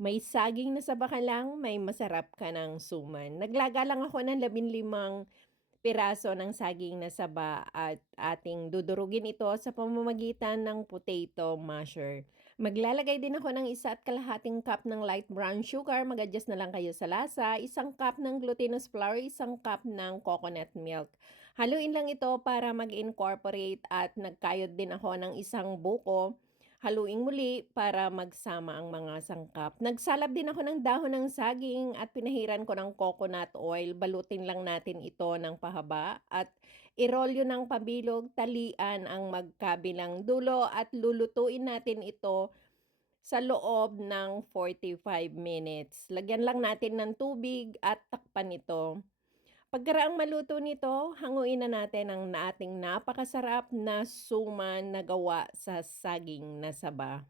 May saging na saba ka lang, may masarap ka ng suman. Naglaga lang ako ng 15 piraso ng saging na saba at ating dudurugin ito sa pamamagitan ng potato masher. Maglalagay din ako ng 1 at kalahating cup ng light brown sugar, mag-adjust na lang kayo sa lasa, 1 cup ng glutinous flour, 1 cup ng coconut milk. Haluin lang ito para mag-incorporate at nagkayod din ako ng 1 buko. Haluing muli para magsama ang mga sangkap. Nagsalab din ako ng dahon ng saging at pinahiran ko ng coconut oil. Balutin lang natin ito ng pahaba at irolyo ng pabilog, talian ang magkabilang dulo at lulutuin natin ito sa loob ng 45 minutes. Lagyan lang natin ng tubig at takpan ito. Pagkaraang maluto nito, hanguin na natin ang ating napakasarap na suman na gawa sa saging na saba.